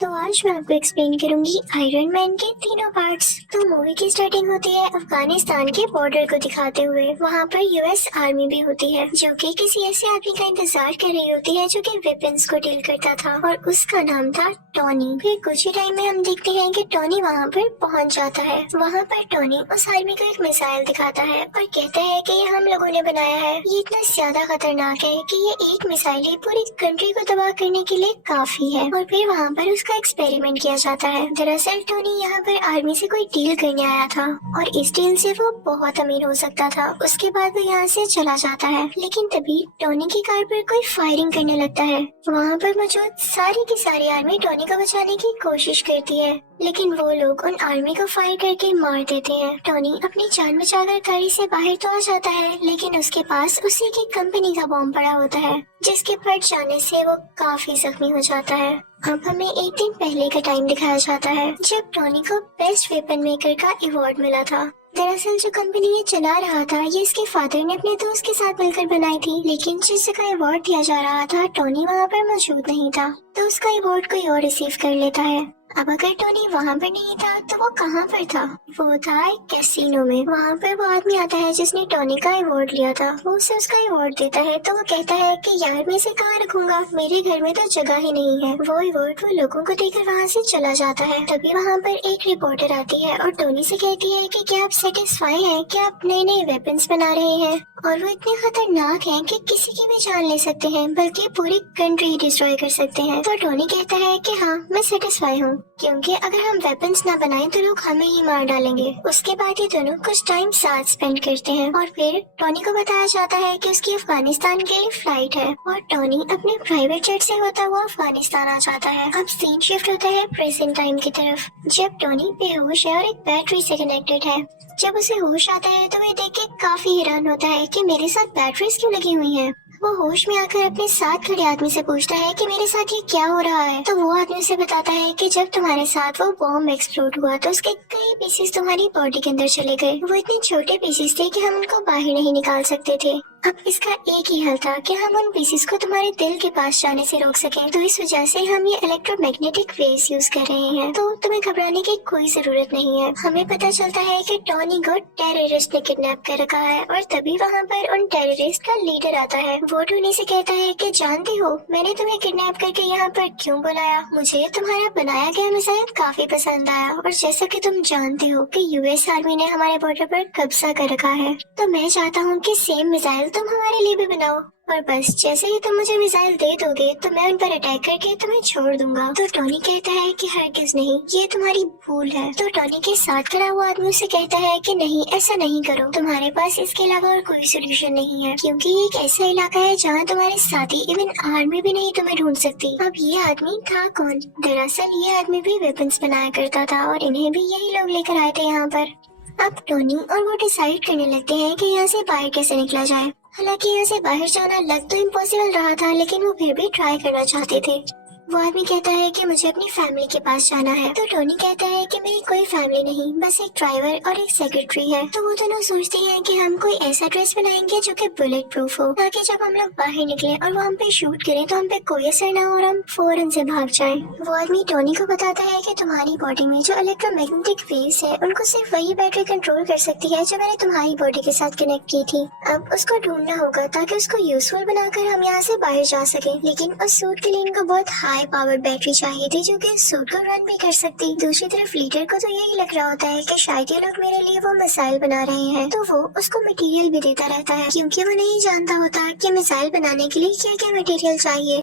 तो आज मैं आपको एक्सप्लेन करूंगी आयरन मैन के तीनों पार्ट्स। तो मूवी की स्टार्टिंग होती है अफगानिस्तान के बॉर्डर को दिखाते हुए। वहाँ पर यूएस आर्मी भी होती है जो कि किसी ऐसे आदमी का इंतजार कर रही होती है जो कि वेपन्स को डील करता था और उसका नाम था टोनी। फिर कुछ ही टाइम में हम देखते हैं कि टोनी वहाँ पर पहुँच जाता है। वहाँ पर टोनी उस आर्मी को एक मिसाइल दिखाता है और कहता है कि ये हम लोगों ने बनाया है, ये इतना ज्यादा खतरनाक है कि ये एक मिसाइल ही पूरी कंट्री को तबाह करने के लिए काफी है। और फिर वहाँ पर उसका एक्सपेरिमेंट किया जाता है। दरअसल टोनी यहाँ पर आर्मी से कोई डील करने आया था और इस डील से वो बहुत अमीर हो सकता था। उसके बाद वो यहाँ से चला जाता है, लेकिन तभी टोनी की कार पर कोई फायरिंग करने लगता है। वहाँ पर मौजूद सारी की सारी आर्मी टोनी को बचाने की कोशिश करती है, लेकिन वो लोग उन आर्मी को फायर करके मार देते हैं। टोनी अपनी जान बचाकर गाड़ी से बाहर तो आ जाता है, लेकिन उसके पास उसी की कंपनी का बॉम्ब पड़ा होता है जिसके फट जाने से वो काफी जख्मी हो जाता है। अब हमें एक दिन पहले का टाइम दिखाया जाता है जब टोनी को बेस्ट वेपन मेकर का अवार्ड मिला था। दरअसल जो कंपनी ये चला रहा था ये इसके फादर ने अपने दोस्त के साथ मिलकर बनाई थी, लेकिन जिस जगह अवार्ड दिया जा रहा था टोनी वहाँ पर मौजूद नहीं था, तो उसका अवार्ड कोई और रिसीव कर लेता है। अब अगर टोनी वहाँ पर नहीं था तो वो कहाँ पर था? वो था एक कैसीनो में। वहाँ पर वो आदमी आता है जिसने टोनी का अवार्ड लिया था। वो उसे उसका अवार्ड देता है तो वो कहता है कि यार मैं इसे कहाँ रखूंगा, मेरे घर में तो जगह ही नहीं है। वो अवार्ड वो लोगों को देकर वहाँ से चला जाता है। तभी वहाँ पर एक रिपोर्टर आती है और टोनी से कहती है कि क्या आप सेटिस्फाई हैं कि आप नए नए वेपन्स बना रहे हैं और वो इतने खतरनाक हैं कि किसी की भी जान ले सकते हैं, बल्कि पूरी कंट्री डिस्ट्रॉय कर सकते हैं। तो टोनी कहता है कि हाँ मैं सेटिस्फाई हूँ, क्योंकि अगर हम वेपन्स ना बनाएं तो लोग हमें ही मार डालेंगे। उसके बाद ये दोनों कुछ टाइम साथ स्पेंड करते हैं और फिर टोनी को बताया जाता है कि उसकी अफगानिस्तान के लिए फ्लाइट है और टोनी अपने प्राइवेट जेट से होता हुआ अफगानिस्तान आ जाता है। अब सीन शिफ्ट होता है प्रेजेंट टाइम की तरफ, जब टोनी बेहोश है और एक बैटरी से कनेक्टेड है। जब उसे होश आता है तो वह देख के काफी हैरान होता है कि मेरे साथ बैटरीज क्यों लगी हुई हैं। वो होश में आकर अपने साथ खड़े आदमी से पूछता है कि मेरे साथ ये क्या हो रहा है। तो वो आदमी उसे बताता है कि जब तुम्हारे साथ वो बॉम्ब एक्सप्लोड हुआ तो उसके कई पीसेस तुम्हारी बॉडी के अंदर चले गए। वो इतने छोटे पीसेस थे कि हम उनको बाहर नहीं निकाल सकते थे। अब इसका एक ही हल था कि हम उन पीसेस को तुम्हारे दिल के पास जाने से रोक सकें। तो इस वजह से हम ये इलेक्ट्रोमैग्नेटिक वेव्स यूज कर रहे हैं। तो तुम्हें घबराने की कोई जरूरत नहीं है। हमें पता चलता है कि टोनी को टेररिस्ट ने किडनैप कर रखा है और तभी वहाँ पर उन टेररिस्ट का लीडर आता है। वो टोनी से कहता है कि जानती हो मैंने तुम्हें किडनैप करके यहाँ पर क्यों बुलाया? मुझे तुम्हारा बनाया गया मिसाइल काफी पसंद आया और जैसा कि तुम जानते हो कि यूएस आर्मी ने हमारे बॉर्डर पर कब्जा कर रखा है, तो मैं चाहता हूँ कि सेम मिसाइल तुम हमारे लिए भी बनाओ और बस जैसे ही तुम मुझे मिसाइल दे दोगे तो मैं उन पर अटैक करके तुम्हें छोड़ दूंगा। तो टोनी कहता है कि हरगिज नहीं, ये तुम्हारी भूल है। तो टोनी के साथ खड़ा हुआ आदमी उसे कहता है कि नहीं ऐसा नहीं करो, तुम्हारे पास इसके अलावा और कोई सोल्यूशन नहीं है, क्योंकि ये एक ऐसा इलाका है जहाँ तुम्हारे साथी इवन आर्मी भी नहीं तुम्हें ढूंढ सकती। अब ये आदमी था कौन? दरअसल ये आदमी भी वेपन्स बनाया करता था और इन्हें भी यही लोग लेकर आए थे यहाँ पर। अब टोनी और वो डिसाइड करने लगते हैं कि यहाँ से बाहर कैसे निकला जाए। हालांकि यहाँ से बाहर जाना लग तो इम्पॉसिबल रहा था, लेकिन वो फिर भी ट्राई करना चाहते थे। वो आदमी कहता है कि मुझे अपनी फैमिली के पास जाना है। तो टोनी कहता है कि मेरी कोई फैमिली नहीं, बस एक ड्राइवर और एक सेक्रेटरी है। तो वो दोनों सोचते हैं कि हम कोई ऐसा ड्रेस बनाएंगे जो कि बुलेट प्रूफ हो, ताकि जब हम लोग बाहर निकले और वो हम पे शूट करें तो हम पे कोई असर ना हो और हम फौरन से भाग जाएं। वो आदमी टोनी को बताता है कि तुम्हारी बॉडी में जो इलेक्ट्रोमैग्नेटिक वेव्स है उनको सिर्फ वही बैटरी कंट्रोल कर सकती है जो मैंने तुम्हारी बॉडी के साथ कनेक्ट की थी। अब उसको ढूंढना होगा ताकि उसको यूजफुल बनाकर हम यहाँ से बाहर जा सके, लेकिन उस सूट के लिए इनको बहुत हाई पावर बैटरी चाहिए थी जो कि सूट को रन भी कर सकती। दूसरी तरफ लीडर को तो यही लग रहा होता है कि शायद ये लोग मेरे लिए वो मिसाइल बना रहे हैं, तो वो उसको मटेरियल भी देता रहता है, क्योंकि वो नहीं जानता होता कि मिसाइल बनाने के लिए क्या क्या मटेरियल चाहिए।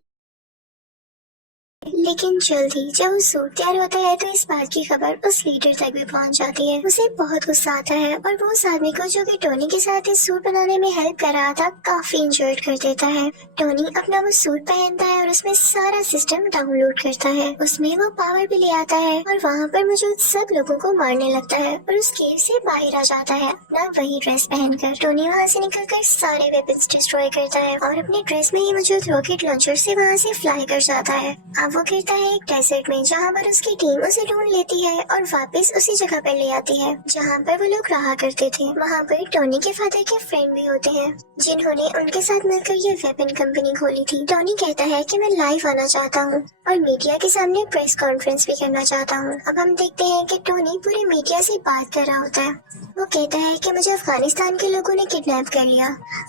लेकिन जल्द ही जब वो सूट तैयार होता है तो इस बात की खबर उस लीडर तक भी पहुंच जाती है। उसे बहुत गुस्सा आता है और वो उस आदमी को जो कि टोनी के साथ इस सूट बनाने में हेल्प कर रहा था काफी इंजॉय कर देता है। टोनी अपना वो सूट पहनता है और उसमें सारा सिस्टम डाउनलोड करता है। उसमें वो पावर भी ले आता है और वहाँ पर मौजूद सब लोगों को मारने लगता है और उस केव से बाहर आ जाता है अपना वही ड्रेस पहनकर। टोनी वहाँ से निकलकर सारे वेपन्स डिस्ट्रॉय करता है और अपने ड्रेस में ही मौजूद रॉकेट लॉन्चर से वहाँ से फ्लाई कर जाता है। अब वो करता है एक डेजर्ट में, जहाँ पर उसकी टीम उसे ढूंढ लेती है और वापस उसी जगह पर ले आती है जहाँ पर वो लोग रहा करते थे। वहाँ पर टोनी के फादर के फ्रेंड भी होते हैं जिन्होंने उनके साथ मिलकर ये वेपन कंपनी खोली थी। टोनी कहता है कि मैं लाइव आना चाहता हूँ और मीडिया के सामने प्रेस कॉन्फ्रेंस भी करना चाहता हूँ। अब हम देखते हैं कि टोनी पूरे मीडिया से बात कर रहा होता है। वो कहता है कि मुझे अफगानिस्तान के लोगों ने किडनैप कर लिया।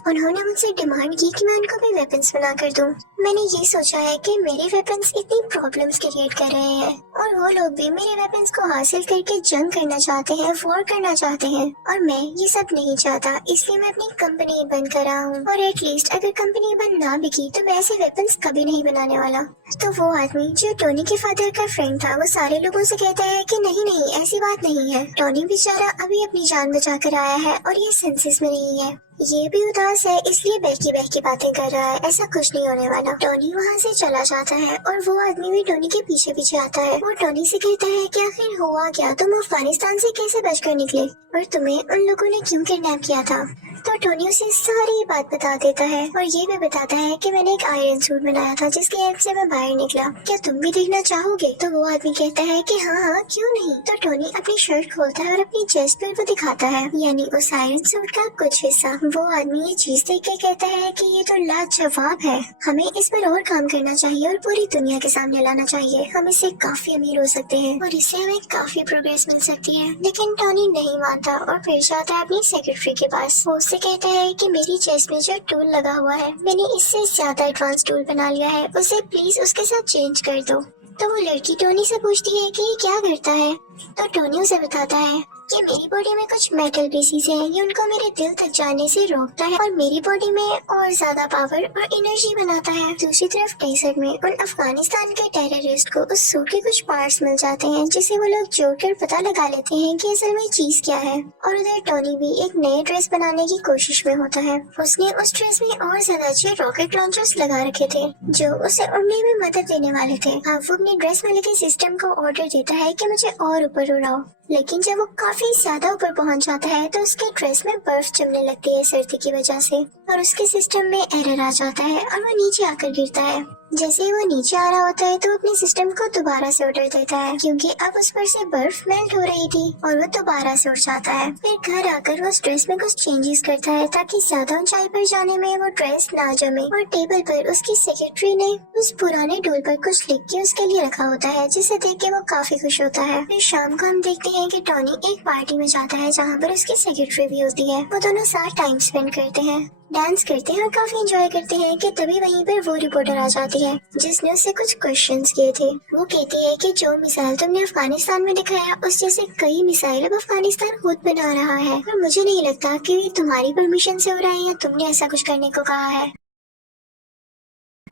उन्होंने मुझसे डिमांड की कि मैं उनको भी वेपन्स बना कर दूं। मैंने ये सोचा है कि मेरे वेपन्स इतनी प्रॉब्लम्स क्रिएट कर रहे हैं और वो लोग भी मेरे वेपन्स को हासिल करके जंग करना चाहते हैं, वॉर करना चाहते हैं और मैं ये सब नहीं चाहता, इसलिए मैं अपनी कंपनी बंद कर रहा हूँ। और एटलीस्ट अगर कंपनी बंद ना बिकी तो मैं ऐसे वेपन्स कभी नहीं बनाने वाला। तो वो आदमी जो टोनी के फादर का फ्रेंड था, वो सारे लोगों से कहता है कि नहीं नहीं, ऐसी बात नहीं है। टोनी बेचारा अभी अपनी जान बचा कर आया है और ये सेंसेस में नहीं है। ये भी उदास है, इसलिए बहकी बहकी बातें कर रहा है। ऐसा कुछ नहीं होने वाला। टोनी वहाँ से चला जाता है और वो आदमी भी टोनी के पीछे पीछे आता है। वो टोनी से कहता है कि आखिर हुआ क्या, तुम अफगानिस्तान से कैसे बचकर निकले और तुम्हें उन लोगों ने क्यों किडनैप किया था। तो टोनी उसे सारी बात बता देता है और ये भी बताता है कि मैंने एक आयरन सूट बनाया था जिसकी हेल्प से मैं बाहर निकला, क्या तुम भी देखना चाहोगे। तो वो आदमी कहता है कि हाँ हाँ क्यों नहीं। तो टोनी अपनी शर्ट खोलता है और अपनी चेस्ट पर वो दिखाता है, यानी उस आयरन सूट का कुछ हिस्सा। वो आदमी ये चीज देख के कहता है कि ये तो लाजवाब है, हमें इस पर और काम करना चाहिए और पूरी दुनिया के सामने लाना चाहिए। हम इससे काफी अमीर हो सकते हैं और इससे हमें काफी प्रोग्रेस मिल सकती है। लेकिन टोनी नहीं मानता और फिर जाता है अपनी सेक्रेटरी के पास। वो उससे कहता है कि मेरी चेस्ट में जो टूल लगा हुआ है, मैंने इससे ज्यादा एडवांस टूल बना लिया है, उसे प्लीज उसके साथ चेंज कर दो। तो वो लड़की टोनी से पूछती है कि ये क्या करता है। तो टोनी उसे बताता है कि मेरी बॉडी में कुछ मेटल पीसीज हैं, ये उनको मेरे दिल तक जाने से रोकता है और मेरी बॉडी में और ज्यादा पावर और एनर्जी बनाता है। दूसरी तरफ डेजर्ट में उन अफगानिस्तान के टेररिस्ट को उस सूट के कुछ पार्ट्स मिल जाते हैं जिसे वो लोग जोड़कर पता लगा लेते हैं कि असल में चीज क्या है। और उधर टोनी भी एक नए ड्रेस बनाने की कोशिश में होता है। उसने उस ड्रेस में और ज्यादा अच्छे रॉकेट लॉन्चर्स लगा रखे थे जो उसे उड़ने में मदद देने वाले थे। अब वो अपने ड्रेस में लगे सिस्टम को ऑर्डर देता है कि मुझे और ऊपर उड़ाओ, लेकिन जब वो काफी ज्यादा ऊपर पहुंच जाता है तो उसके ड्रेस में बर्फ जमने लगती है सर्दी की वजह से और उसके सिस्टम में एरर आ जाता है और वो नीचे आकर गिरता है। जैसे ही वो नीचे आ रहा होता है तो अपने सिस्टम को दोबारा से ऑर्डर देता है क्योंकि अब उस पर से बर्फ मेल्ट हो रही थी और वो दोबारा से उड़ जाता है। फिर घर आकर वो उस ड्रेस में कुछ चेंजेस करता है ताकि ज्यादा ऊंचाई पर जाने में वो ड्रेस ना जमे। और टेबल पर उसकी सेक्रेटरी ने उस पुराने टूल पर कुछ लिख के उसके लिए रखा होता है जिसे देख के वो काफी खुश होता है। फिर शाम को हम देखते हैं कि टोनी एक पार्टी में जाता है जहाँ पर उसकी सेक्रेटरी भी होती है। वो दोनों साथ टाइम स्पेंड करते हैं, डांस करते हैं और काफी एंजॉय करते हैं कि तभी वहीं पर वो रिपोर्टर आ जाती है जिसने उससे कुछ क्वेश्चंस किए थे। वो कहती है कि जो मिसाइल तुमने अफगानिस्तान में दिखाया उस जैसे कई मिसाइल अब अफगानिस्तान खुद बना रहा है और मुझे नहीं लगता कि तुम्हारी परमिशन से हो रहा है या तुमने ऐसा कुछ करने को कहा है।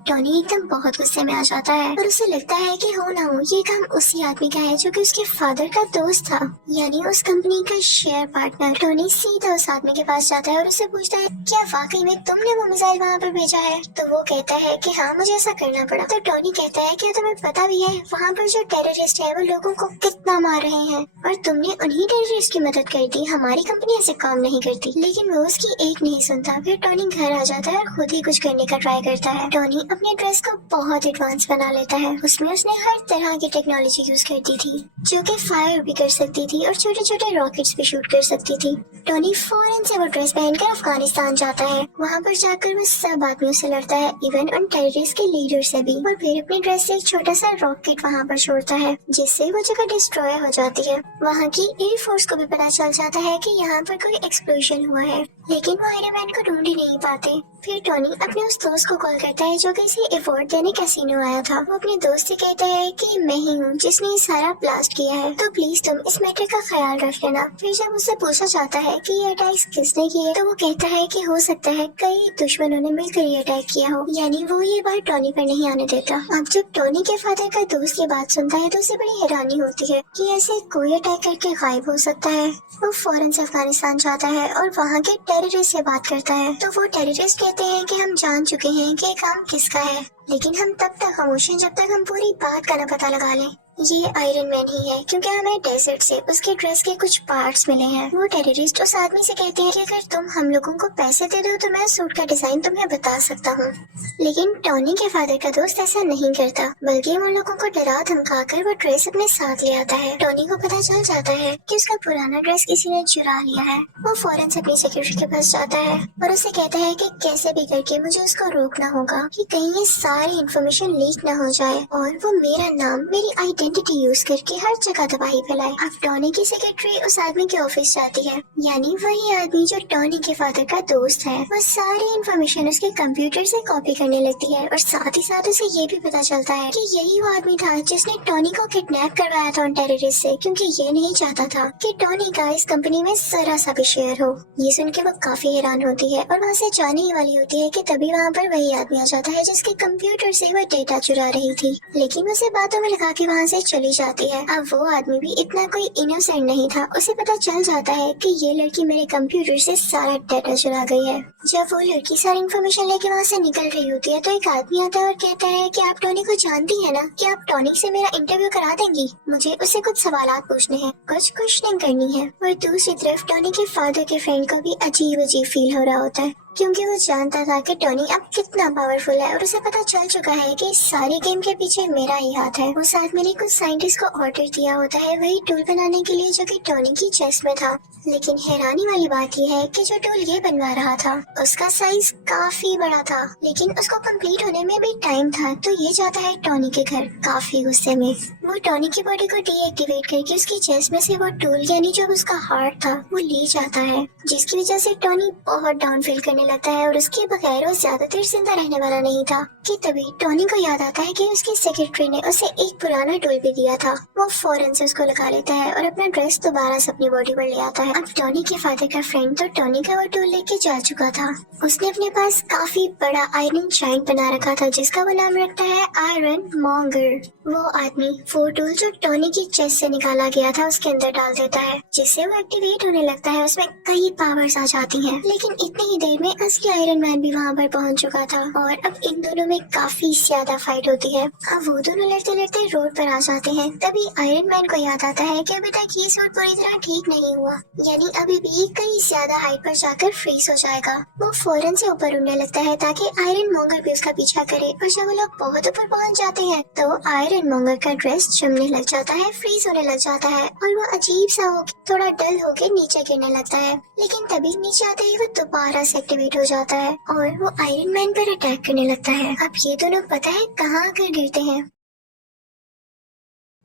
टोनी एकदम बहुत गुस्से में आ जाता है और उसे लगता है कि हो ना हो ये काम उसी आदमी का है जो कि उसके फादर का दोस्त था, यानी उस कंपनी का शेयर पार्टनर। टोनी सीधा उस आदमी के पास जाता है और उससे पूछता है क्या वाकई में तुमने वो मिसाइल वहाँ पर भेजा है। तो वो कहता है कि हाँ मुझे ऐसा करना पड़ा। तो टोनी कहता है क्या तुम्हें पता भी है वहाँ पर जो टेररिस्ट है वो लोगों को कितना मार रहे हैं और तुमने उन्हीं टेररिस्ट की मदद कर दी, हमारी कंपनी ऐसे काम नहीं करती। लेकिन वो उसकी एक नहीं सुनता। फिर टोनी घर आ जाता है और खुद ही कुछ करने का ट्राई करता है। टोनी अपने ड्रेस को बहुत एडवांस बना लेता है। उसमें उसने हर तरह की टेक्नोलॉजी यूज करती थी जो कि फायर भी कर सकती थी और छोटे छोटे रॉकेट्स भी शूट कर सकती थी। टोनी फौरन से वो ड्रेस पहनकर अफगानिस्तान जाता है। वहाँ पर जाकर वो सब आदमियों से लड़ता है, इवन उन टेररिस्ट के लीडर से भी। और फिर अपने ड्रेस से एक छोटा सा रॉकेट वहाँ पर छोड़ता है जिससे वो जगह डिस्ट्रॉय हो जाती है। वहाँ की एयर फोर्स को भी पता चल जाता है कि यहाँ पर कोई एक्सप्लोजन हुआ है, लेकिन वो आयरन मैन को ढूंढ ही नहीं पाते। फिर टोनी अपने उस दोस्त को कॉल करता है जो कि इसे अवार्ड देने कैसीनो आया था। वो अपने दोस्त से कहता है कि मैं ही हूँ जिसने ये सारा ब्लास्ट किया है, तो प्लीज तुम इस मैटर का ख्याल रख लेना। फिर जब उससे पूछा जाता है कि ये अटैक किसने किए तो वो कहता है कि हो सकता है कई दुश्मनों ने मिलकर ये अटैक किया हो, यानी वो ये बात टोनी पर नहीं आने देता। अब जब टोनी के फादर का दोस्त ये बात सुनता है तो उसे बड़ी हैरानी होती है कि ऐसे कोई अटैक करके गायब हो सकता है। वो फौरन से अफगानिस्तान जाता है और वहाँ के टेररिस्ट से बात करता है। तो वो टेररिस्ट कहते हैं कि हम जान चुके हैं कि काम किसका है लेकिन हम तब तक खामोश हैं जब तक हम पूरी बात का न पता लगा लें। ये आयरन मैन ही है क्योंकि हमें डेजर्ट से उसके ड्रेस के कुछ पार्ट्स मिले हैं। वो टेररिस्ट उस आदमी से कहते हैं कि अगर तुम हम लोगों को पैसे दे दो तो मैं सूट का डिजाइन तुम्हें बता सकता हूँ। लेकिन टॉनी के फादर का दोस्त ऐसा नहीं करता, बल्कि उन लोगों को डरा धमका कर वो ड्रेस अपने साथ ले आता है। टॉनी को पता चल जाता है कि उसका पुराना ड्रेस किसी ने चुरा लिया है। वो फौरन से अपनी सेक्रेटरी के पास जाता है और उसे कहता है कि कैसे भी करके मुझे उसको रोकना होगा कि कहीं ये सारी इंफॉर्मेशन लीक ना हो जाए और वो मेरा नाम, मेरी आइडेंटिटी यूज करके हर जगह तबाही फैलाए। अब टॉनी की सेक्रेटरी उस आदमी के ऑफिस जाती है, यानी वही आदमी जो टॉनी के फादर का दोस्त है। वो सारी इंफॉर्मेशन उसके कंप्यूटर से कॉपी करने लगती है और साथ ही साथ उसे ये भी पता चलता है कि यही वो आदमी था जिसने टॉनी को किडनैप करवाया था उन टेररिस्ट से, क्योंकि ये नहीं चाहता था कि टॉनी का इस कंपनी में जरा सा भी शेयर हो। ये सुन के वो काफी हैरान होती है और वहाँ से जाने ही वाली होती है कि तभी वहाँ पर वही आदमी आ जाता है जिसके कंप्यूटर से वह डेटा चुरा रही थी। लेकिन उसे बातों में लगा के वहाँ से चली जाती है। अब वो आदमी भी इतना कोई इनोसेंट नहीं था, उसे पता चल जाता है कि ये लड़की मेरे कंप्यूटर से सारा डेटा चुरा गई है। जब वो लड़की सारी इन्फॉर्मेशन लेके वहाँ से निकल रही होती है तो एक आदमी आता है और कहता है कि आप टॉनी को जानती है ना, कि आप टॉनी से मेरा इंटरव्यू करा देंगी, मुझे उससे कुछ सवालात पूछने हैं, कुछ क्वेश्चनिंग करनी है। और दूसरी तरफ टॉनी के फादर के फ्रेंड को भी अजीब अजीब फील हो रहा होता है, क्योंकि वो जानता था कि टॉनी अब कितना पावरफुल है और उसे पता चल चुका है कि इस सारी गेम के पीछे मेरा ही हाथ है। उस आदमी ने कुछ साइंटिस्ट को ऑर्डर दिया होता है वही टूल बनाने के लिए जो कि टॉनी की चेस्ट में था। लेकिन हैरानी वाली बात यह है कि जो टूल ये बनवा रहा था उसका साइज काफी बड़ा था, लेकिन उसको कंप्लीट होने में भी टाइम था। तो ये जाता है टॉनी के घर काफी गुस्से में। वो टॉनी की बॉडी को डीएक्टिवेट करके उसकी चेस्ट में से वो टूल यानी जो उसका हार्ट था वो ले जाता है, जिसकी वजह से टॉनी बहुत डाउन फील करने लगता है और उसके बगैर वो ज्यादा देर जिंदा रहने वाला नहीं था। कि तभी टॉनी को याद आता है कि उसकी सेक्रेटरी ने उसे एक पुराना टूल भी दिया था। वो फौरन से उसको लगा लेता है और अपना ड्रेस दोबारा से अपनी बॉडी पर ले आता है। अब टॉनी के फादर का फ्रेंड तो टॉनी का वो टूल लेके जा चुका था। उसने अपने पास काफी बड़ा आयरन जायंट बना रखा था जिसका वो नाम रखता है आयरन मॉन्गर। वो आदमी वो टूल जो टॉनी की चेस्ट से निकाला गया था उसके अंदर डाल देता है, जिससे वो एक्टिवेट होने लगता है। उसमें कई पावर्स आ जाती हैं। लेकिन इतनी ही देर में असली आयरन मैन भी वहाँ पर पहुँच चुका था और अब इन दोनों में काफी ज्यादा फाइट होती है। अब वो दोनों लड़ते लड़ते रोड पर आ जाते हैं। तभी आयरन मैन को याद आता है कि अभी तक ये सूट पूरी तरह ठीक नहीं हुआ, यानी अभी भी कई ज्यादा हाइट पर जाकर फ्रीज हो जाएगा। वो फौरन से ऊपर उड़ने लगता है ताकि आयरन मॉन्गर भी उसका पीछा करे। और जब वो लोग बहुत ऊपर पहुँच जाते हैं तो आयरन मॉन्गर का ड्रेस जमने लग जाता है, फ्रीज होने लग जाता है और वो अजीब सा हो थोड़ा डल होके नीचे गिरने लगता है। लेकिन तभी नीचे आते ही वो दोबारा से एक्टिवेट हो जाता है और वो आयरन मैन पर अटैक करने लगता है। अब ये दोनों पता है कहाँ आकर गिरते हैं?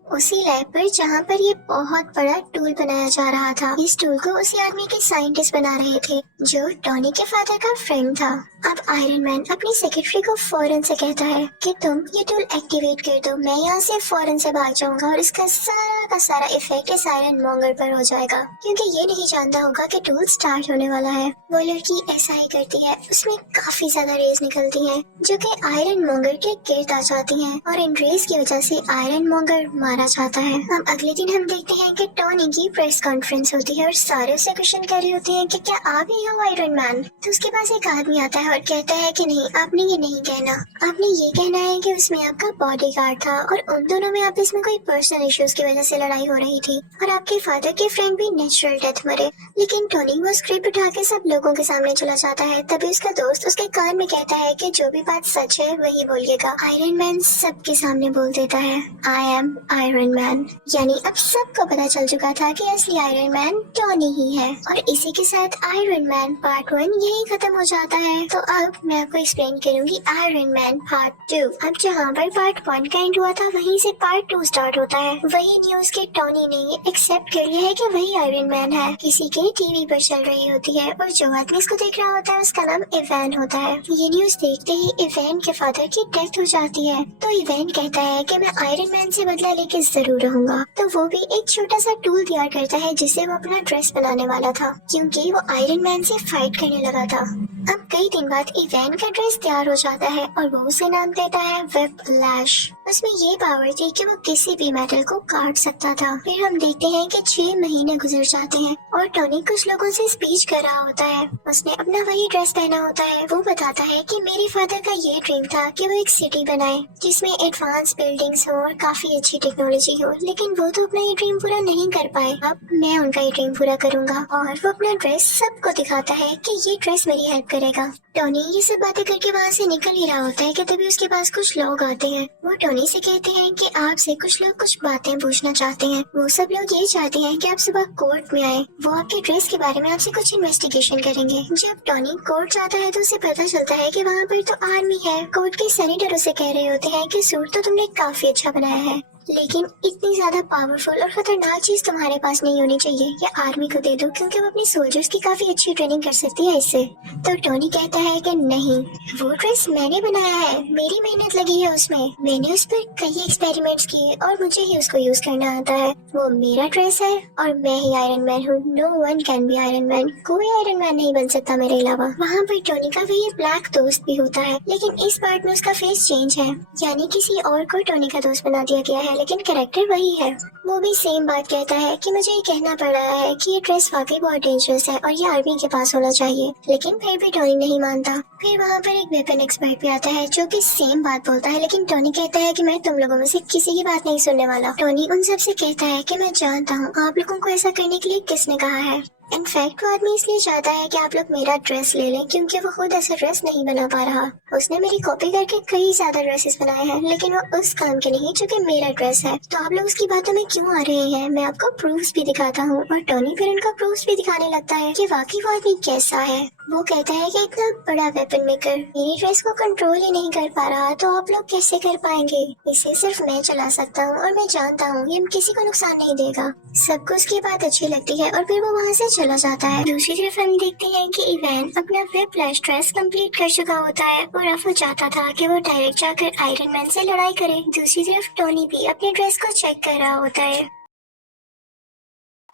उसी लैब पर जहाँ पर ये बहुत बड़ा टूल बनाया जा रहा था। इस टूल को उसी आदमी के साइंटिस्ट बना रहे थे जो टॉनी के फादर का फ्रेंड था। अब आयरन मैन अपनी सेक्रेटरी को फौरन से कहता है कि तुम ये टूल एक्टिवेट कर दो, मैं यहाँ से फौरन से भाग जाऊंगा और इसका सारा का सारा इफेक्ट इस आयरन मॉन्गर पर हो जाएगा, क्योंकि ये नहीं जानता होगा कि टूल स्टार्ट होने वाला है। वो लड़की ऐसा ही करती है। उसमें काफी ज्यादा रेज निकलती हैं जो कि आयरन मॉन्गर के गिर्द आ जाती हैं और इन रेज की वजह से आयरन मॉन्गर मारा जाता है। अब अगले दिन हम देखते हैं कि टॉनी की प्रेस कॉन्फ्रेंस होती है और सारे उससे क्वेश्चन कर रहे होते हैं कि क्या आप ही हो आयरन मैन? तो उसके पास एक आदमी आता है और कहता है कि नहीं, आपने ये नहीं कहना, आपने ये कहना है कि उसमें आपका बॉडीगार्ड था और उन दोनों में आपस में कोई पर्सनल इश्यूज की वजह से लड़ाई हो रही थी और आपके फादर के फ्रेंड भी नेचुरल डेथ मरे। लेकिन टॉनी वो स्क्रिप्ट उठा के सब लोगों के सामने चला जाता है। तभी उसका दोस्त उसके कान में कहता है कि जो भी बात सच है वही बोलिएगा। आयरन मैन सबके सामने बोल देता है आई एम आयरन मैन, यानी अब सबको पता चल चुका था कि असली आयरन मैन टॉनी ही है। और इसी के साथ आयरन मैन पार्ट 1 यही खत्म हो जाता है। तो अब मैं आपको एक्सप्लेन करूंगी आयरन मैन पार्ट 2। अब जहाँ पर पार्ट 1 का एंड हुआ था वहीं से पार्ट 2 स्टार्ट होता है। वही न्यूज के टॉनी ने ये एक्सेप्ट कर लिया है कि वही आयरन मैन है, किसी के टीवी पर चल रही होती है और जो आदमी इसको देख रहा होता है उसका नाम इवैन होता है। ये न्यूज देखते ही इवैन के फादर की डेथ हो जाती है। तो इवैन कहता है कि मैं आयरन मैन से बदला लेके के जरूर रहूंगा। तो वो भी एक छोटा सा टूल तैयार करता है जिससे वो अपना ड्रेस बनाने वाला था, क्योंकि वो आयरन मैन से फाइट करने लगा था। अब कई दिन बाद इवैन का ड्रेस तैयार हो जाता है और वो उसे नाम देता है व्हिप्लैश। उसमें ये पावर थी कि वो किसी भी मेटल को काट सकता था। फिर हम देखते हैं कि 6 महीने गुजर जाते हैं और टोनी कुछ लोगों से स्पीच कर रहा होता है। उसने अपना वही ड्रेस पहना होता है। वो बताता है कि मेरे फादर का ये ड्रीम था कि वो एक सिटी बनाए जिसमें एडवांस बिल्डिंग्स हो और काफी अच्छी टेक्नोलॉजी हो, लेकिन वो तो अपना ये ड्रीम पूरा नहीं कर पाए। अब मैं उनका ये ड्रीम पूरा करूंगा। और वो अपना ड्रेस सबको दिखाता है कि ये ड्रेस मेरी हेल्प करेगा। टोनी ये सब बातें करके वहाँ से निकल ही रहा होता है कि तभी उसके पास कुछ लोग आते हैं। वो टोनी से कहते हैं कि आपसे कुछ लोग कुछ बातें पूछना चाहते हैं। वो सब लोग ये चाहते हैं कि आप सुबह कोर्ट में आए। वो आपके ड्रेस के बारे में आपसे कुछ इन्वेस्टिगेशन करेंगे। जब टोनी कोर्ट जाता है तो उसे पता चलता है कि वहाँ पर तो आर्मी है। कोर्ट के सेनेटर उसे कह रहे होते हैं कि सूट तो तुमने काफी अच्छा बनाया है, लेकिन इतनी ज्यादा पावरफुल और खतरनाक चीज तुम्हारे पास नहीं होनी चाहिए। ये आर्मी को दे दो क्योंकि वो अपने सोल्जर्स की काफी अच्छी ट्रेनिंग कर सकती है इससे। तो टोनी कहता है कि नहीं, वो ड्रेस मैंने बनाया है, मेरी मेहनत लगी है उसमें, मैंने उस पर कई एक्सपेरिमेंट्स किए और मुझे ही उसको यूज करना आता है। वो मेरा ड्रेस है और मैं ही आयरन मैन हूँ। No one can be iron man. कोई आयरन मैन नहीं बन सकता मेरे अलावा। वहाँ पर टोनी का वही ब्लैक दोस्त भी होता है, लेकिन इस पार्ट में उसका फेस चेंज है, यानी किसी और को टोनी का दोस्त बना दिया गया है, लेकिन कैरेक्टर वही है। वो भी सेम बात कहता है कि मुझे ये कहना पड़ रहा है कि ये ड्रेस वाकई बहुत डेंजरस है और ये आर्मी के पास होना चाहिए, लेकिन फिर भी टोनी नहीं मानता। फिर वहाँ पर एक वेपन एक्सपर्ट भी आता है जो कि सेम बात बोलता है, लेकिन टोनी कहता है कि मैं तुम लोगों में से किसी की बात नहीं सुनने वाला। टोनी उन सब से कहता है कि मैं जानता हूँ आप लोगों को ऐसा करने के लिए किसने कहा है। इनफैक्ट वो आदमी इसलिए चाहता है कि आप लोग मेरा ड्रेस ले लें क्योंकि वो खुद ऐसा ड्रेस नहीं बना पा रहा। उसने मेरी कॉपी करके कई ज्यादा ड्रेसेस बनाए हैं, लेकिन वो उस काम के नहीं जो कि मेरा ड्रेस है। तो आप लोग उसकी बातों में क्यों आ रहे हैं? मैं आपको प्रूफ्स भी दिखाता हूँ। और टोनी फिर उनका प्रूफ्स भी दिखाने लगता है कि वाकई वो आदमी कैसा है। वो कहता है कि इतना बड़ा वेपन मेकर मेरी ड्रेस को कंट्रोल ही नहीं कर पा रहा, तो आप लोग कैसे कर पाएंगे? इसे सिर्फ मैं चला सकता हूँ और मैं जानता हूँ ये किसी को नुकसान नहीं देगा। सबको उसकी बात अच्छी लगती है और फिर वो वहाँ से चला जाता है। दूसरी तरफ हम देखते हैं कि इवैन अपना व्हिप्लैश ड्रेस कंप्लीट कर चुका होता है और अब वो चाहता था कि वो डायरेक्ट जाकर आयरन मैन से लड़ाई करे। दूसरी तरफ टोनी भी अपने ड्रेस को चेक कर रहा होता है।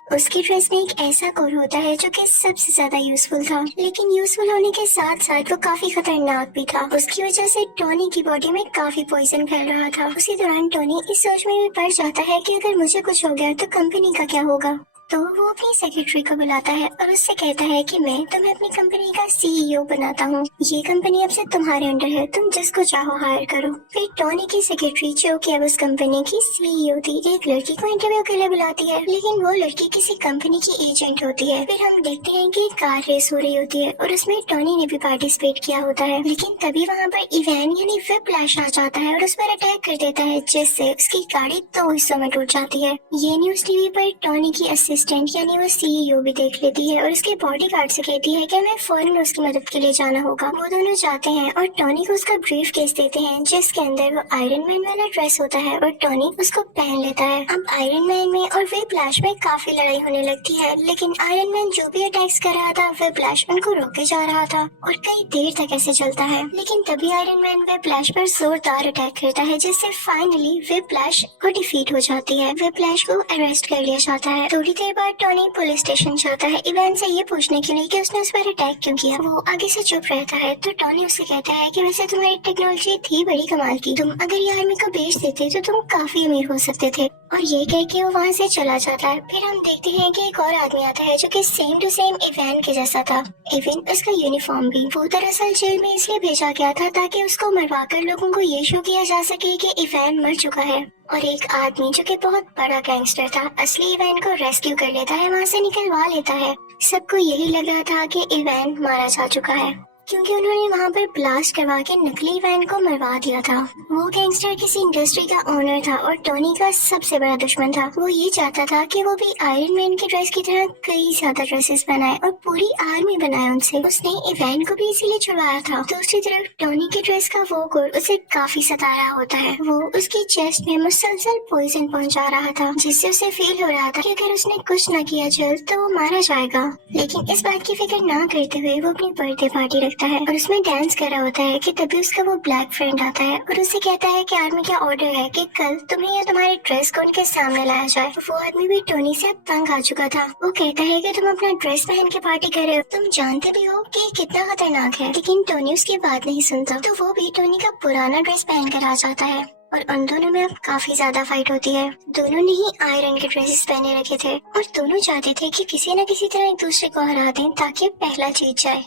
उसकी ड्रेस में एक ऐसा कोर होता है जो कि सबसे ज्यादा यूजफुल था, लेकिन यूजफुल होने के साथ साथ वो काफी खतरनाक भी था। उसकी वजह से टोनी की बॉडी में काफी पॉइजन फैल रहा था। उसी दौरान टोनी इस सोच में भी पड़ जाता है कि अगर मुझे कुछ हो गया तो कंपनी का क्या होगा। तो वो अपनी सेक्रेटरी को बुलाता है और उससे कहता है कि मैं तुम्हें अपनी कंपनी का सीईओ बनाता हूँ। ये कंपनी अब से तुम्हारे अंडर है, तुम जिसको चाहो हायर करो। फिर टोनी की सेक्रेटरी जो कि अब उस कंपनी की सीईओ थी, एक लड़की को इंटरव्यू के लिए बुलाती है, लेकिन वो लड़की किसी कंपनी की एजेंट होती है। फिर हम देखते हैं कि कार रेस हो रही होती है और उसमें टोनी ने भी पार्टिसिपेट किया होता है, लेकिन तभी वहाँ पर इवैन यानी व्हिप्लैश आ जाता है और उस पर अटैक कर देता है, जिससे उसकी गाड़ी 2 हिस्सों में टूट जाती है। ये न्यूज टीवी पर टोनी की असिस्टेंट यानी वो सीईओ भी देख लेती है और उसके बॉडीगार्ड से कहती है कि हमें फौरन उसकी मदद के लिए जाना होगा। वो दोनों जाते हैं और टोनी को उसका ब्रीफ केस देते हैं जिसके अंदर वो आयरन मैन वाला ड्रेस होता है और टोनी उसको पहन लेता है। अब आयरन मैन में और व्हिप्लैश में काफी लड़ाई होने लगती है, लेकिन आयरन मैन जो भी अटैक्स कर रहा था व्हिप्लैश उनको रोके जा रहा था और कई देर तक ऐसे चलता है। लेकिन तभी आयरन मैन व्हिप्लैश पर जोरदार अटैक करता है, जिससे फाइनली व्हिप्लैश को डिफीट हो जाती है। व्हिप्लैश को अरेस्ट कर लिया जाता है। थोड़ी देर बाद टोनी पुलिस स्टेशन जाता है इवैन से ये पूछने के लिए कि उसने उस पर अटैक क्यों किया। वो आगे से चुप रहता है तो टोनी उससे कहता है कि वैसे तुम्हारी टेक्नोलॉजी थी बड़ी कमाल की, तुम अगर ये आर्मी को बेच देते तो तुम काफी अमीर हो सकते थे। और ये कह के वो वहाँ से चला जाता है। फिर हम देखते हैं कि एक और आदमी आता है जो कि सेम टू सेम इवैन के जैसा था, इवन उसका यूनिफॉर्म भी। वो दरअसल जेल में इसलिए भेजा गया था ताकि उसको मरवाकर लोगों को ये शो किया जा सके कि इवैन मर चुका है। और एक आदमी जो कि बहुत बड़ा गैंगस्टर था असली इवैन को रेस्क्यू कर लेता है, वहाँ से निकलवा लेता है। सबको यही लग रहा था कि इवैन मारा जा चुका है क्योंकि उन्होंने वहाँ पर ब्लास्ट करवा के नकली इवैन को मरवा दिया था। वो गैंगस्टर किसी इंडस्ट्री का ओनर था और टोनी का सबसे बड़ा दुश्मन था। वो ये चाहता था कि वो भी आयरन मैन के ड्रेस की तरह कई ज्यादा ड्रेसेस बनाए और पूरी आर्मी बनाए उनसे। उसने इवैन को भी इसीलिए छुड़वाया था। दूसरी तरफ टोनी के ड्रेस का वो कोर उसे काफी सता रहा होता है। वो उसकी चेस्ट में मुसलसल पॉइजन पहुंचा रहा था, जिससे उसे फील हो रहा था कि अगर उसने कुछ न किया जल्द तो वो मारा जाएगा। लेकिन इस बात की फिक्र ना करते हुए वो अपनी बर्थडे पार्टी देखता है और उसमें डांस कर रहा होता है कि तभी उसका वो ब्लैक फ्रेंड आता है और उससे कहता है कि आर्मी का ऑर्डर है कि कल तुम्हें या तुम्हारे ड्रेस को उनके सामने लाया जाए। वो आदमी भी टोनी से अब तंग आ चुका था। वो कहता है कि तुम अपना ड्रेस पहन के पार्टी कर रहे हो, तुम जानते भी हो कि कितना खतरनाक है। लेकिन टोनी उसकी बात नहीं सुनता, तो वो भी टोनी का पुराना ड्रेस पहन कर आ जाता है और उन दोनों में अब काफी ज्यादा फाइट होती है। दोनों ने ही आयरन के ड्रेसेस पहने रखे थे और दोनों चाहते थे कि किसी न किसी तरह एक दूसरे को हरा दें ताकि पहला जीत जाए।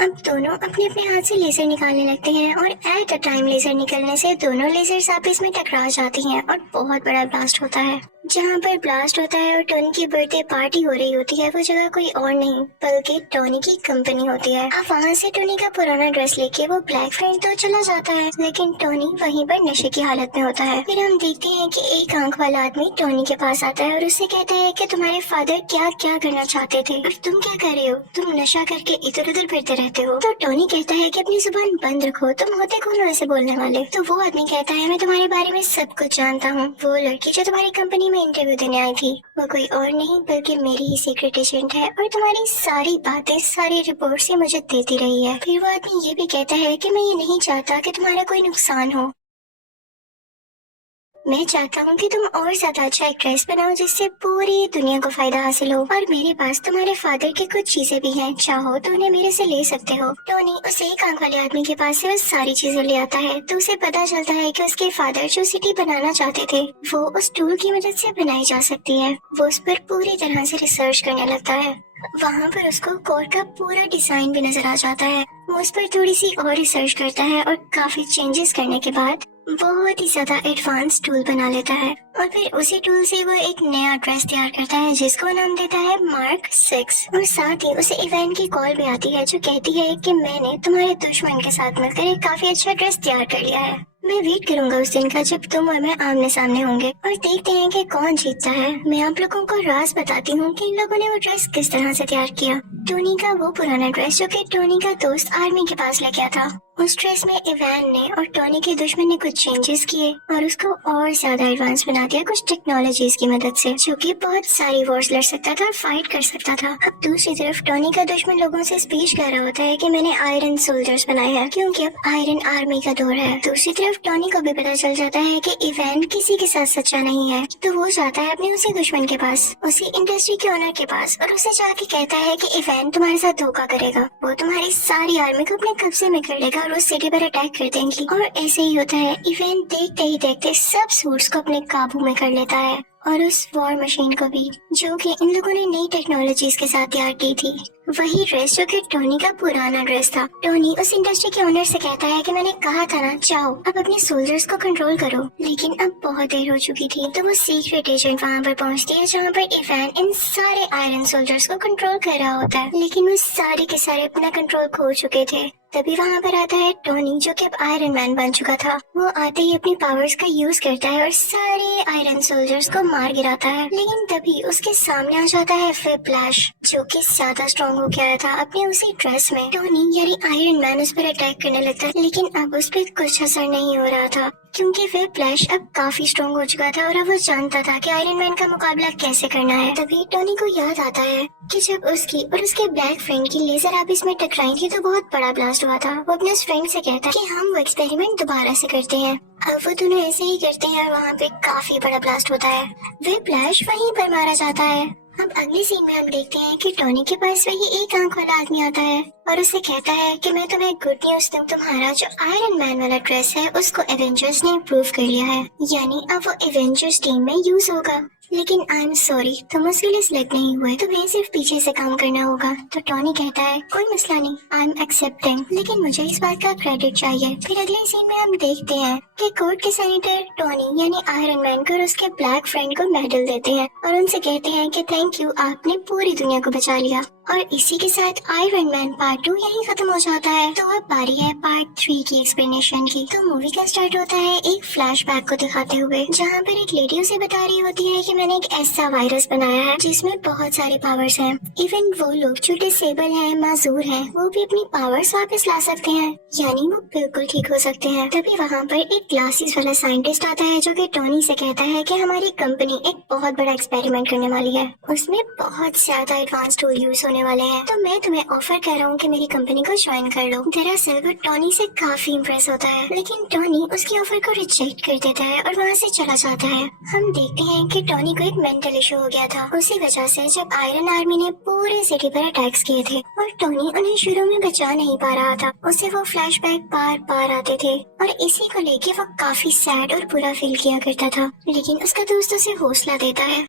अब दोनों अपने अपने हाथ से लेजर निकालने लगते हैं और एट अ टाइम लेजर निकलने से दोनों लेजर्स आपस में टकरा जाती हैं और बहुत बड़ा ब्लास्ट होता है। जहाँ पर ब्लास्ट होता है और टोनी की बर्थडे पार्टी हो रही होती है, वो जगह कोई और नहीं बल्कि टोनी की कंपनी होती है। अब वहाँ से टोनी का पुराना ड्रेस लेके वो ब्लैक फ्रेंड तो चला जाता है, लेकिन टोनी वहीं पर नशे की हालत में होता है। फिर हम देखते हैं कि एक आंख वाला आदमी टोनी के पास आता है और उससे कहता है कि तुम्हारे फादर क्या क्या करना चाहते थे और तुम क्या कर रहे हो, तुम नशा करके इधर उधर फिरते रहते हो। तो टोनी कहता है कि अपनी जुबान बंद रखो, तुम होते कौन हो ऐसे बोलने वाले। तो वो आदमी कहता है मैं तुम्हारे बारे में सब कुछ जानता हूँ, वो लड़की जो तुम्हारी कंपनी में इंटरव्यू देने आई थी वो कोई और नहीं बल्कि मेरी ही सीक्रेट एजेंट है और तुम्हारी सारी बातें सारी रिपोर्ट से मुझे देती रही है। फिर वो आदमी ये भी कहता है कि मैं ये नहीं चाहता कि तुम्हारा कोई नुकसान हो, मैं चाहता हूँ कि तुम और ज्यादा अच्छा एक ड्रेस बनाओ जिससे पूरी दुनिया को फायदा हासिल हो और मेरे पास तुम्हारे फादर की कुछ चीजें भी हैं, चाहो तो उन्हें मेरे से ले सकते हो। टोनी उस एक आंख वाले आदमी के पास से वो सारी चीजें ले आता है तो उसे पता चलता है कि उसके फादर जो सिटी बनाना चाहते थे वो उस टूल की मदद से बनाई जा सकती है। वो उस पर पूरी तरह से रिसर्च करने लगता है। वहाँ पर उसको कोर का पूरा डिजाइन भी नजर आ जाता है। वो उस पर थोड़ी सी और रिसर्च करता है और काफी चेंजेस करने के बाद बहुत ही ज्यादा एडवांस टूल बना लेता है और फिर उसी टूल से वो एक नया ड्रेस तैयार करता है जिसको नाम देता है मार्क 6। और साथ ही उसे इवेंट की कॉल भी आती है जो कहती है कि मैंने तुम्हारे दुश्मन के साथ मिलकर एक काफी अच्छा ड्रेस तैयार कर लिया है। मैं वेट करूंगा उस दिन का जब तुम और मैं आमने सामने होंगे और देखते हैं कि कौन जीतता है। मैं आप लोगों को राज बताती हूँ कि इन लोगों ने वो ड्रेस किस तरह से तैयार किया। टोनी का वो पुराना ड्रेस जो कि टोनी का दोस्त आर्मी के पास लेके आया था, उस ड्रेस में इवान ने और टोनी के दुश्मन ने कुछ चेंजेस किए और उसको और ज्यादा एडवांस बना दिया कुछ टेक्नोलॉजीज की मदद से, जो कि बहुत सारी वॉर्स लड़ सकता था और फाइट कर सकता था। अब दूसरी तरफ टोनी का दुश्मन लोगों से स्पीच कर रहा होता है कि मैंने आयरन सोल्जर्स बनाए हैं क्योंकि अब आयरन आर्मी का दौर है। दूसरी तरफ टोनी को भी पता चल जाता है कि इवान किसी के साथ सच्चा नहीं है, तो वो जाता है अपने उसी दुश्मन के पास, उसी इंडस्ट्री के ओनर के पास और उसे जाके कहता है कि इवान तुम्हारे साथ धोखा करेगा, वो तुम्हारी सारी आर्मी को अपने कब्जे में कर लेगा और उस सिटी पर अटैक कर देंगी। और ऐसे ही होता है, इवेंट देखते ही देखते सब सूट्स को अपने काबू में कर लेता है और उस वॉर मशीन को भी, जो कि इन लोगों ने नई टेक्नोलॉजीज के साथ तैयार की थी। वही ड्रेस जो कि टोनी का पुराना ड्रेस था। टोनी उस इंडस्ट्री के ओनर से कहता है कि मैंने कहा था ना, जाओ अब अपने सोल्जर्स को कंट्रोल करो, लेकिन अब बहुत देर हो चुकी थी। तो वो सीक्रेट एजेंट वहाँ पर पहुँचती है जहाँ पर इवान इन सारे आयरन सोल्जर्स को कंट्रोल कर रहा होता है, लेकिन वो सारे के सारे अपना कंट्रोल खो चुके थे। तभी वहाँ पर आता है टोनी जो कि अब आयरन मैन बन चुका था। वो आते ही अपनी पावर्स का यूज करता है और सारे आयरन सोल्जर्स को मार गिराता है, लेकिन तभी उसके सामने आ जाता है फ्लैश जो कि ज्यादा स्ट्रॉन्ग हो गया था अपने उसी ड्रेस में। टोनी यानी आयरन मैन उस पर अटैक करने लगता है, लेकिन अब उस पर कुछ असर नहीं हो रहा था क्योंकि वे फ्लैश अब काफी स्ट्रॉन्ग हो चुका था और अब वो जानता था कि आयरन मैन का मुकाबला कैसे करना है। तभी टोनी को याद आता है कि जब उसकी और उसके ब्लैक फ्रेंड की लेजर आपस में टकराई थी तो बहुत बड़ा ब्लास्ट हुआ था। वो अपने फ्रेंड से कहता है कि हम वो एक्सपेरिमेंट दोबारा से करते हैं। अब वो दोनों ऐसे ही करते हैं और वहाँ पे काफी बड़ा ब्लास्ट होता है। वे फ्लैश वहीं पर मारा जाता है। अब अगले सीन में हम देखते हैं कि टोनी के पास वही एक आंख वाला आदमी आता है और उसे कहता है कि मैं तुम्हें गुड न्यूज दूं, तुम्हारा जो आयरन मैन वाला ड्रेस है उसको एवेंजर्स ने अप्रूव कर लिया है, यानी अब वो एवेंजर्स टीम में यूज होगा। लेकिन आई एम सॉरी, तुम उसके लिए सिलेक्ट नहीं हुए, तुम्हें सिर्फ पीछे से काम करना होगा। तो टोनी कहता है कोई मसला नहीं, आई एम एक्सेप्टिंग, लेकिन मुझे इस बात का क्रेडिट चाहिए। फिर अगले सीन में हम देखते हैं कि कोर्ट के सेनेटर टोनी यानी आयरन मैन को और उसके ब्लैक फ्रेंड को मेडल देते हैं और उनसे कहते हैं कि थैंक यू, आपने पूरी दुनिया को बचा लिया। और इसी के साथ आयरन मैन पार्ट 2 यही खत्म हो जाता है। तो अब बारी है पार्ट 3 की एक्सप्लेनेशन की। तो मूवी का स्टार्ट होता है एक फ्लैशबैक को दिखाते हुए, जहाँ पर एक लेडी उसे बता रही होती है कि मैंने एक ऐसा वायरस बनाया है जिसमें बहुत सारे पावर्स हैं। इवन वो लोग जो डिसेबल हैं, माजूर हैं, वो भी अपनी पावर्स वापस ला सकते हैं, यानी वो बिल्कुल ठीक हो सकते हैं। तभी वहाँ पर एक ग्लासेस वाला साइंटिस्ट आता है जो कि टोनी से कहता है कि हमारी कंपनी एक बहुत बड़ा एक्सपेरिमेंट करने वाली है, उसमें बहुत ज्यादा एडवांस टूल यूज होने होने वाले हैं, तो मैं तुम्हें ऑफर कर रहा हूँ कि मेरी कंपनी को ज्वाइन कर लो। दरअसल वो टोनी से काफी इम्प्रेस होता है, लेकिन टोनी उसकी ऑफर को रिजेक्ट कर देता है और वहाँ से चला जाता है। हम देखते हैं कि टोनी को एक मेंटल इशू हो गया था, उसी वजह से जब आयरन आर्मी ने पूरे सिटी पर अटैक्स किए थे और टोनी उन्हें शुरू में बचा नहीं पा रहा था, उसे वो फ्लैशबैक बार बार आते थे और इसी को लेके वो काफी सैड और बुरा फील किया करता था। लेकिन उसका दोस्त उसे हौसला देता है।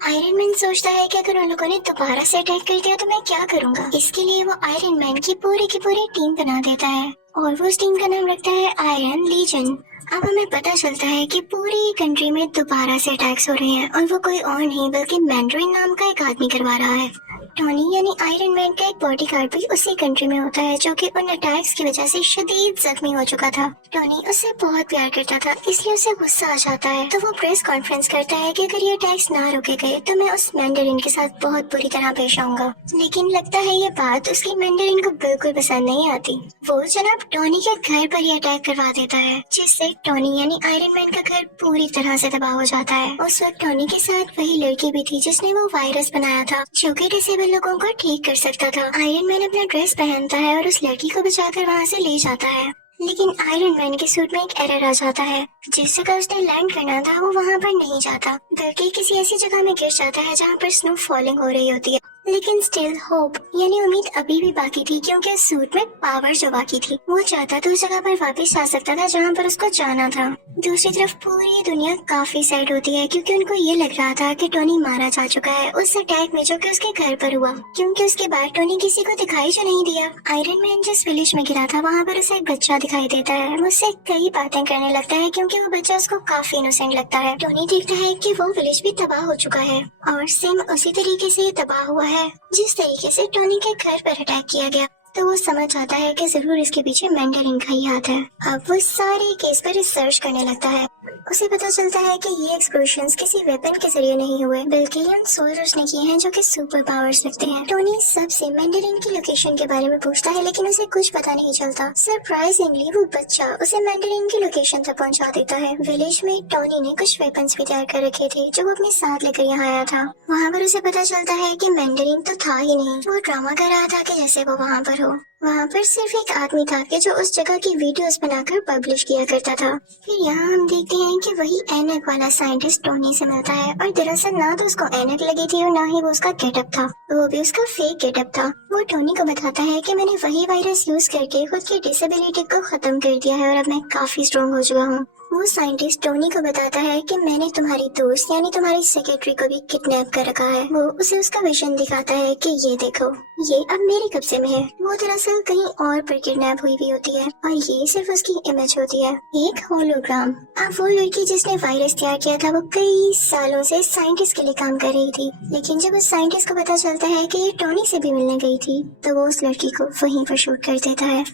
आयरन मैन सोचता है कि अगर उन लोगों ने दोबारा से अटैक कर दिया तो मैं क्या करूंगा। इसके लिए वो आयरन मैन की पूरी टीम बना देता है और वो उस टीम का नाम रखता है आयरन लीजन। अब हमें पता चलता है कि पूरी कंट्री में दोबारा से अटैक्स हो रहे हैं और वो कोई और नहीं बल्कि मैंड्रिन नाम का एक आदमी करवा रहा है। टोनी यानी आयरन मैन का एक बॉडीगार्ड भी उसी कंट्री में होता है जो कि उन अटैक्स की वजह से शदीद जख्मी हो चुका था। टोनी उससे बहुत प्यार करता था, इसलिए उसे गुस्सा आ जाता है, तो वो प्रेस कॉन्फ्रेंस करता है कि अगर ये अटैक्स ना रोके गए तो मैं उस मैंडरिन के साथ बहुत बुरी तरह पेश आऊंगा। लेकिन लगता है ये बात उसकी मैंडरिन को बिल्कुल पसंद नहीं आती। वो जनाब टोनी के घर पर ही अटैक करवा देता है, जिससे टोनी यानी आयरन मैन का घर पूरी तरह से तबाह हो जाता है। उस वक्त टोनी के साथ वही लड़की भी थी जिसने वो वायरस बनाया था जो कि डिसेबल लोगों को ठीक कर सकता था। आयरन मैन अपना ड्रेस पहनता है और उस लड़की को बचाकर वहाँ से ले जाता है, लेकिन आयरन मैन के सूट में एक एरर आ जाता है। जिस जगह उसने लैंड करना था वो वहाँ पर नहीं जाता, बल्कि किसी ऐसी जगह में गिर जाता है जहाँ पर स्नो फॉलिंग हो रही होती है। लेकिन स्टिल होप यानी उम्मीद अभी भी बाकी थी, क्योंकि उस सूट में पावर जो बाकी थी वो चाहता तो उस जगह पर वापस आ सकता था जहाँ पर उसको जाना था। दूसरी तरफ पूरी दुनिया काफी सैड होती है, क्योंकि उनको ये लग रहा था कि टोनी मारा जा चुका है उस अटैक में जो कि उसके घर पर हुआ, क्योंकि उसके बाद टोनी किसी को दिखाई जो नहीं दिया। आयरन मैन जिस विलेज में गिरा था वहाँ पर उसे एक बच्चा दिखाई देता है, मुझसे कई बातें करने लगता है क्योंकि वो बच्चा उसको काफी इनोसेंट लगता है। टोनी देखता है कि वो विलेज भी तबाह हो चुका है और सेम उसी तरीके से तबाह हुआ है जिस तरीके से टोनी के घर पर अटैक किया गया। तो वो समझ जाता है कि जरूर इसके पीछे मैंडरिन का ही हाथ है। अब वो सारे केस पर रिसर्च करने लगता है। उसे पता चलता है कि ये एक्सप्लोजन्स किसी वेपन के जरिए नहीं हुए, बल्कि यंग सोल्जर्स ने किए हैं जो कि सुपर पावर्स रखते हैं। टोनी सबसे मैंडरिन की लोकेशन के बारे में पूछता है, लेकिन उसे कुछ पता नहीं चलता। सरप्राइजिंगली वो बच्चा उसे मैंडरिन की लोकेशन तक पहुंचा देता है। विलेज में टोनी ने कुछ वेपन्स भी तैयार कर रखे थे जो वो अपने साथ लेकर यहाँ आया था। वहाँ पर उसे पता चलता है कि मैंडरिन तो था ही नहीं, वो ड्रामा कर रहा था कि जैसे वो वहाँ पर हो। वहाँ पर सिर्फ एक आदमी था कि जो उस जगह की वीडियोस बनाकर पब्लिश किया करता था। फिर यहाँ हम देखते हैं कि वही ऐनक वाला साइंटिस्ट टोनी से मिलता है, और दरअसल ना तो उसको ऐनक लगी थी और ना ही वो उसका गेटअप था, वो भी उसका फेक गेटअप था। वो टोनी को बताता है कि मैंने वही वायरस यूज करके खुद की डिसेबिलिटी को खत्म कर दिया है और अब मैं काफी स्ट्रॉन्ग हो चुका हूँ। वो साइंटिस्ट टोनी को बताता है कि मैंने तुम्हारी दोस्त यानी तुम्हारी सेक्रेटरी को भी किडनैप कर रखा है। वो उसे उसका विजन दिखाता है कि ये देखो, ये अब मेरे कब्जे में है। वो दरअसल कहीं और पर किडनैप हुई भी होती है और ये सिर्फ उसकी इमेज होती है, एक होलोग्राम। अब वो लड़की जिसने वायरस तैयार किया था वो कई सालों से साइंटिस्ट के लिए काम कर रही थी, लेकिन जब उस साइंटिस्ट को पता चलता है कि ये टोनी से भी मिलने गई थी तो वो उस लड़की को वहीं पर शूट कर देता है।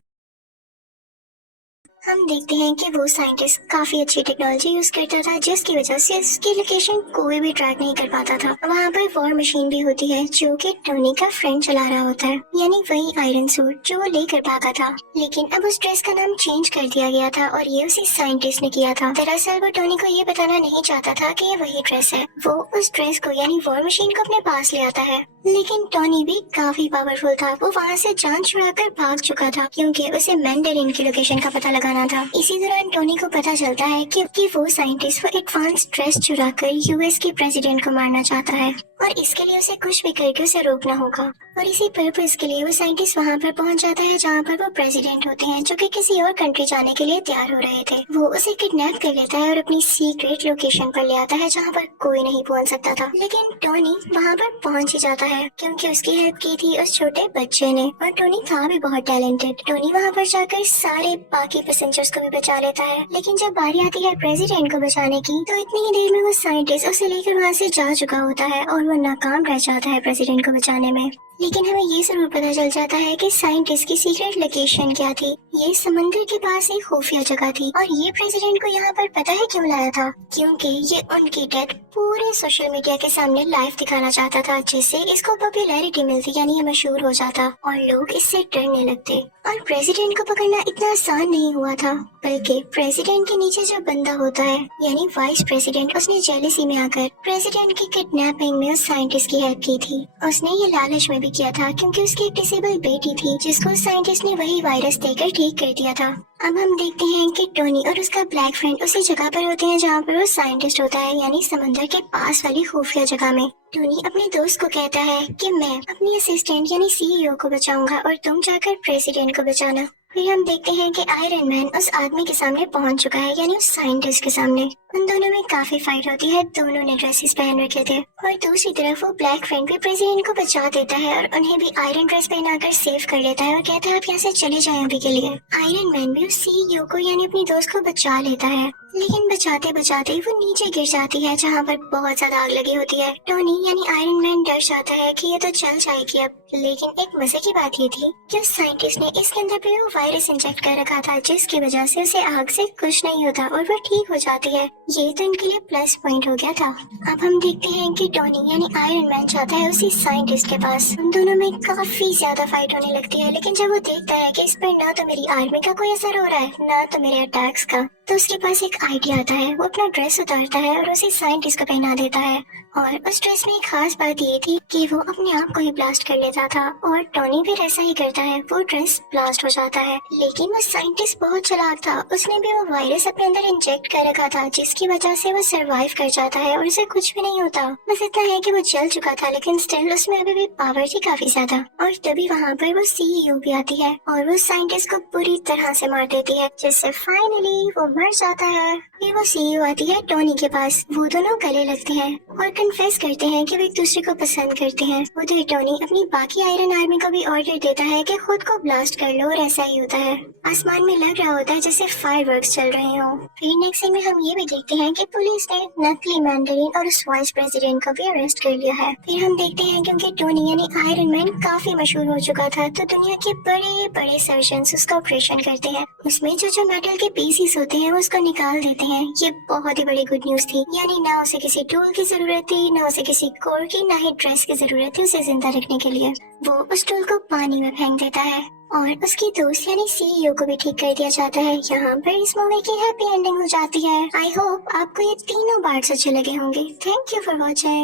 हम देखते हैं कि वो साइंटिस्ट काफी अच्छी टेक्नोलॉजी यूज करता था, जिसकी वजह से उसकी लोकेशन कोई भी ट्रैक नहीं कर पाता था। वहाँ पर वॉर मशीन भी होती है जो कि टोनी का फ्रेंड चला रहा होता है, यानी वही आयरन सूट जो वो लेकर भागा था। लेकिन अब उस ड्रेस का नाम चेंज कर दिया गया था और ये उसी साइंटिस्ट ने किया था। दरअसल वो टोनी को ये बताना नहीं चाहता था कि ये वही ड्रेस है। वो उस ड्रेस को यानी वॉर मशीन को अपने पास ले आता है, लेकिन टोनी भी काफी पावरफुल था। वो वहाँ से जान छुड़ाकर भाग चुका था क्योंकि उसे मैंडरिन की लोकेशन का पता लगाना था। इसी दौरान टोनी को पता चलता है कि वो साइंटिस्ट वो एडवांस ड्रेस चुराकर यूएस के प्रेसिडेंट को मारना चाहता है और इसके लिए उसे कुछ भी करके उसे रोकना होगा। और इसी पर्पस के लिए वो साइंटिस्ट वहाँ पर पहुँच जाता है जहाँ पर वो प्रेसिडेंट होते हैं, जो कि किसी और कंट्री जाने के लिए तैयार हो रहे थे। वो उसे किडनैप कर लेता है और अपनी सीक्रेट लोकेशन पर ले आता है जहाँ पर कोई नहीं पहुँच सकता था। लेकिन टोनी वहाँ पर पहुँच ही जाता है क्योंकि उसकी हेल्प की थी उस छोटे बच्चे ने, और टोनी था भी बहुत टैलेंटेड। टोनी वहाँ पर जाकर सारे बाकी पैसेंजर्स को भी बचा लेता है, लेकिन जब बारी आती है प्रेसिडेंट को बचाने की तो इतनी ही देर में वो साइंटिस्ट उसे लेकर वहाँ से जा चुका होता है और वो नाकाम रह जाता है प्रेसिडेंट को बचाने में। लेकिन हमें ये जरूर पता चल जाता है कि साइंटिस्ट की सीक्रेट लोकेशन क्या थी। ये समंदर के पास एक खुफिया जगह थी और ये प्रेसिडेंट को यहाँ पर पता है क्यों लाया था, क्योंकि ये उनकी डेथ पूरे सोशल मीडिया के सामने लाइव दिखाना चाहता था, जिससे इसको पॉपुलैरिटी मिलती, यानी ये मशहूर हो जाता और लोग इससे डरने लगते। और प्रेसिडेंट को पकड़ना इतना आसान नहीं हुआ था, बल्कि प्रेसिडेंट के नीचे जो बंदा होता है यानी वाइस प्रेसिडेंट, उसने जेलसी में आकर प्रेसिडेंट की किडनैपिंग में उस साइंटिस्ट की हेल्प की थी। उसने ये लालच में भी किया था क्योंकि उसकी एक डिसेबल बेटी थी जिसको साइंटिस्ट ने वही वायरस देकर ठीक कर दिया था। अब हम देखते हैं कि टोनी और उसका ब्लैक फ्रेंड उसी जगह पर होते हैं जहाँ पर वो साइंटिस्ट होता है, यानी समंदर के पास वाली खुफिया जगह में। टोनी अपने दोस्त को कहता है कि मैं अपनी असिस्टेंट यानी सीईओ को बचाऊंगा और तुम जाकर प्रेसिडेंट को बचाना। फिर हम देखते हैं कि आयरन मैन उस आदमी के सामने पहुंच चुका है, यानी उस साइंटिस्ट के सामने। उन दोनों में काफी फाइट होती है, दोनों ने ड्रेसेस पहन रखे थे। और दूसरी तरफ वो ब्लैक फ्रेंड भी प्रेसिडेंट को बचा देता है और उन्हें भी आयरन ड्रेस पहनाकर सेव कर लेता है और कहता है आप यहाँ से चले जाएं अभी के लिए। आयरन मैन भी उस सीईओ को यानी अपनी दोस्त को बचा लेता है, लेकिन बचाते बचाते वो नीचे गिर जाती है जहाँ पर बहुत ज्यादा आग लगी होती है। टोनी यानी आयरन मैन डर जाता है कि ये तो जल जाएगी अब, लेकिन एक मजे की बात ये थी कि उस साइंटिस्ट ने इसके अंदर पे वो वायरस इंजेक्ट कर रखा था, जिसकी वजह से उसे आग से कुछ नहीं होता और वो ठीक हो जाती है। ये तो इनके लिए प्लस पॉइंट हो गया था। अब हम देखते हैं कि टोनी यानी आयरन मैन जाता है उसी साइंटिस्ट के पास। उन दोनों में काफी ज्यादा फाइट होने लगती है, लेकिन जब वो देखता है कि इस पर ना तो मेरी आर्मी का कोई असर हो रहा है ना तो मेरे अटैक्स का, तो उसके पास एक आइडिया आता है। वो अपना ड्रेस उतारता है और उसे साइंटिस्ट को पहना देता है। और उस ड्रेस में एक खास बात ये थी कि वो अपने आप को ही ब्लास्ट कर लेता था और टोनी भी ऐसा ही करता है, वो ड्रेस ब्लास्ट हो जाता है। लेकिन वो साइंटिस्ट बहुत चालाक था, उसने भी वो वायरस अपने अंदर इंजेक्ट कर रखा था, जिसकी वजह से वो सरवाइव कर जाता है और उसे कुछ भी नहीं होता। बस इतना है कि वो जल चुका था, लेकिन स्टिल उसमें अभी भी पावर थी काफी ज्यादा। और तभी वहाँ पर वो सीईओ भी आती है और वो साइंटिस्ट को पूरी तरह से मार देती है, जिससे फाइनली वो मर जाता है। फिर वो सीईओ आती है टोनी के पास, वो दोनों गले लगते हैं और कन्फेस करते हैं कि वो एक दूसरे को पसंद करते हैं। उधर टोनी अपनी बाकी आयरन आर्मी को भी ऑर्डर देता है कि खुद को ब्लास्ट कर लो और ऐसा ही होता है। आसमान में लग रहा होता है जैसे फायरवर्क्स चल रहे हो। फिर नेक्स्ट सीन में हम ये भी देखते हैं कि पुलिस ने नकली मैंडरिन और उस वाइस प्रेसिडेंट को भी अरेस्ट कर लिया है। फिर हम देखते हैं क्योंकि टोनी यानी आयरन मैन काफी मशहूर हो चुका था, तो दुनिया के बड़े बड़े सर्जन्स उसका ऑपरेशन करते हैं। उसमें जो मेटल के पीसीस होते हैं वो उसको निकाल देते हैं। ये बहुत ही बड़ी गुड न्यूज थी, यानी ना उसे किसी टूल की जरूरत थी, ना उसे किसी कोर की, ना ही ड्रेस की जरूरत थी उसे जिंदा रखने के लिए। वो उस टूल को पानी में फेंक देता है और उसकी दोस्त यानी सीईओ को भी ठीक कर दिया जाता है। यहाँ पर इस मूवी की हैप्पी एंडिंग हो जाती है। आई होप आपको ये तीनों पार्ट्स अच्छे लगे होंगे। Thank you for watching.